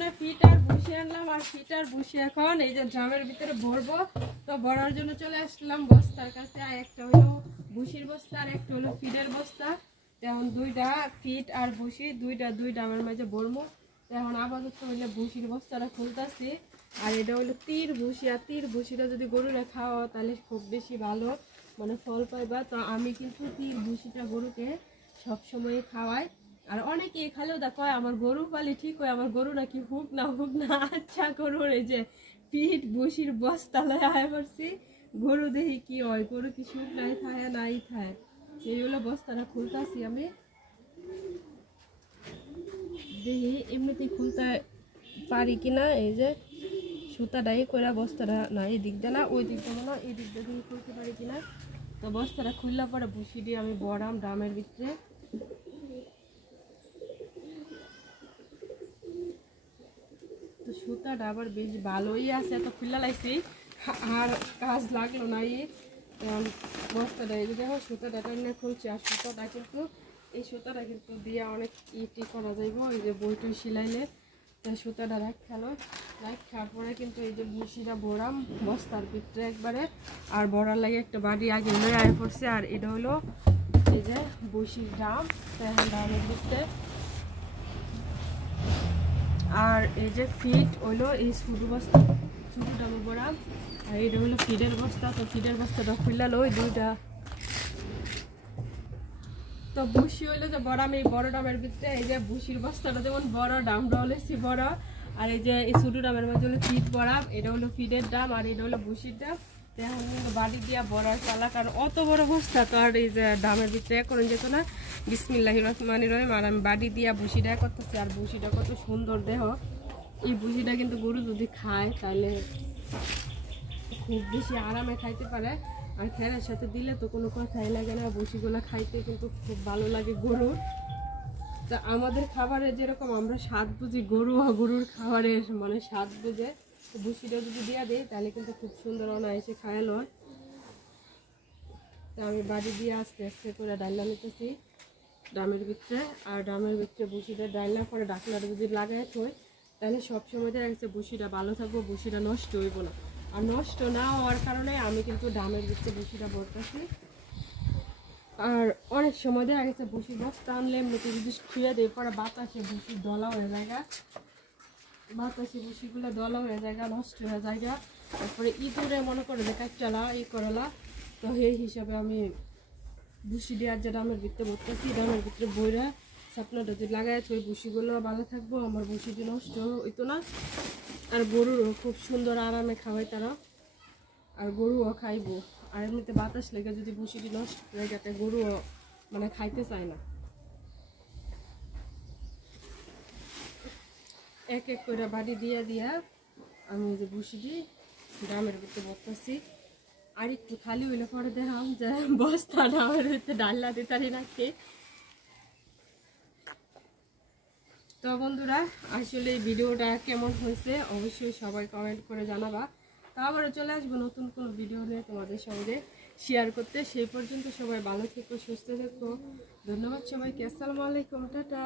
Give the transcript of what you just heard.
Fit আর ভুসি আনলাম আর fit আর ভুসি এখন এই যে ড্রামের ভিতরে ভরবো। তো ভরার জন্য চলে আসলাম বস্তার কাছে। আর একটা হলো ভুসির বস্তা আর একটা হলো ফিটের বস্তা। এখন দুইটা ফিট আর ভুসি দুই ড্রামের মাঝে ভরবো। এখন আপাতত হইলে ভুসির বস্তাটা খুলতেছি। আর এটা হলো তীর ভুসি, আর তীর ভুসিটা যদি গরুরে খাওয়া তাহলে খুব বেশি ভালো মানে ফল পাইবা। তো আমি কিন্তু তীর ভুসিটা গরুকে সবসময় খাওয়াই। আর অনেকে খালেও দেখো আমার গরু পালি ঠিক হয়, আমার গরু নাকি হুক না আচ্ছা গরুর এই যে পিঠ ভুসির বস্তা লয়ে আয় পড়ছি। গরু দেখি কি হয়, গরু কি সুখ নাই খায় নাই খায়। এইগুলো বস্তাটা খুলতেছি আমি, দেখি এমনিতেই খুলতে পারি কিনা। এই যে সুতাটাই করে বস্তাটা না এই দিক দিয়ে না ওই দিক দিয়ে না এই দিক দিয়ে খুলতে পারি কিনা। তো বস্তাটা খুললে পরে ভুসি দিয়ে আমি বড়াম ড্রামের ভিতরে। তো সুতাটা আবার বেশ ভালোই আছে, এত খুলে লাইছি আর কাজ লাগলো না। এই বস্তাটা এই যে দেখো সুতাটা টাইনে খুলছি। আর সুতাটা কিন্তু এই সুতাটা কিন্তু দিয়ে অনেক ইটি করা যাইব। এই যে বইটই সিলাইলে সুতাটা রাখালো রাখার পরে কিন্তু এই যে ভুসিটা ভরাম বস্তার ভিতরে একবারে। আর ভরার লাগে একটা বাড়ি আগে লয়ে আয় পড়ছে। আর এটা হলো এই যে ভুসির ড্রাম, ড্রামের ভিতরে। আর এই যে ফিট হলো এই ছোটো বস্তা, ছোটো ডাবল বড়া। আর এটা হলো ফিডের বস্তা। তো ফিডের বস্তাটা খুললাল ওই দুইটা। তো ভুসি হইলো যে বড় আমি এই বড় ডামের ভিতরে এই যে ভুসির বস্তাটা যেমন বড়, ডামটা হলেছি বড়। আর এই যে এই ছোটো ডামের মধ্যে হলো ফিট বড়া, এটা হলো ফিডের ডাম আর এটা হলো ভুসির ডাম। এখন কিন্তু বাড়ি দিয়া বড়ার চালা, কারণ অত বড় বস্তা তো আর এই যে ডামের ভিতরে করেন যেত না। বিসমিল্লাহির রহমানির রহিম। আর আমি বাড়ি দিয়া ভুসিটা করতেছি। আর ভুসিটা কত সুন্দর দেহ, এই ভুসিটা কিন্তু গরু যদি খায় তাহলে খুব বেশি আরামে খাইতে পারে। আর খেরের সাথে দিলে তো কোনো কথাই লাগে না, ভুসিগুলো খাইতে কিন্তু খুব ভালো লাগে গরুর। তা আমাদের খাবারে যেরকম আমরা স্বাদ বুঝি, গরুর খাবারের মানে স্বাদ বুঝে। ভুসিটা যদি দিয়ে দিই তাহলে কিন্তু খুব সুন্দর অনায়াসে খায়াল হয়। তা আমি বাড়ি দিয়ে আস্তে আস্তে করে ডাইলা নিতেছি ডামের ভিতরে। আর ডামের ভিতরে ভুসিটা ডাইলা পরে ডাকনাটা যদি লাগাই থই তাহলে সবসময় দেখা গেছে ভুসিটা ভালো থাকবো, ভুসিটা নষ্ট হইব না। আর নষ্ট না হওয়ার কারণে আমি কিন্তু ডামের ভিতরে ভুসিটা ভরতেছি। আর অনেক সময় দেখা গেছে ভুসি বস্তা আনলে এমনিতে যদি ছুঁয়ে দেয় পরে বাতাসে ভুসি দলা হয়ে যায়, বাতাসে ভুসিগুলো দলা হয়ে যায়, নষ্ট হয়ে যায়। তারপরে ইঁদুরে মনে করে যে কাটচালা করালা। তো সেই হিসাবে আমি ভুসি দেওয়ার যে ডামের ভিতরে ভরতেছি, ডামের ভিতরে বইরা সাপনাটা যদি লাগাই ওই ভুসিগুলো ভালো থাকবো, আমার ভুসিটি নষ্ট হইতো না। আর গরুরও খুব সুন্দর আরামে খাওয়াই তারা, আর গরুও খাইবো। আর এমনিতে বাতাস লেগে যদি ভুসিটি নষ্ট হয়ে গেছে গরুও মানে খাইতে চায় না। এক এক করে বাড়ি দিয়া আমি যে ভুসিটি ডামের ভিতরে ভরতেছি। আর একটু খালি হইলে পরে দেখলাম যে বস্তা ডামের ভিতরে ডাল্লা দিতারি নাকি। তো বন্ধুরা আসলে এই ভিডিওটা কেমন হয়েছে অবশ্যই সবাই কমেন্ট করে জানাবা। তা আবারও চলে আসবো নতুন কোনো ভিডিও নিয়ে তোমাদের সঙ্গে শেয়ার করতে। সেই পর্যন্ত সবাই ভালো থেকো, সুস্থ থেকো। ধন্যবাদ সবাইকে। আসসালামু আলাইকুম, টাটা।